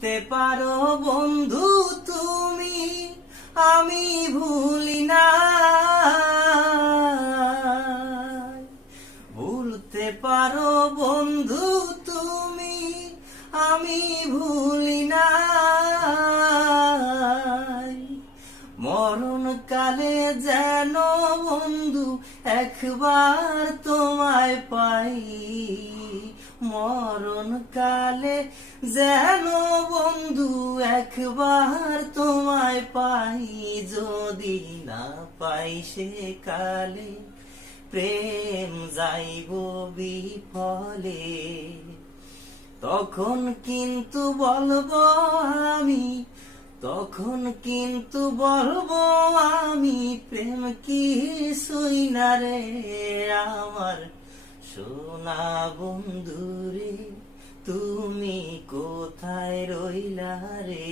ভুলতে পারো বন্ধু তুমি, আমি ভুলি না। ভুলতে পারো বন্ধু তুমি, আমি ভুলি না। মরণ কালে যেন বন্ধু একবার তোমায় পাই, মরণ কালে যেন বন্ধু একবার তোমায় পাই। যদি না পাই সে কালে প্রেম যাইব বিফলে, তখন কিন্তু বলবো আমি, তখন কিন্তু বলবো আমি, প্রেম কিছুই না রে আমার সোনা বন্ধু রে, তুমি কোথায় রইলা রে।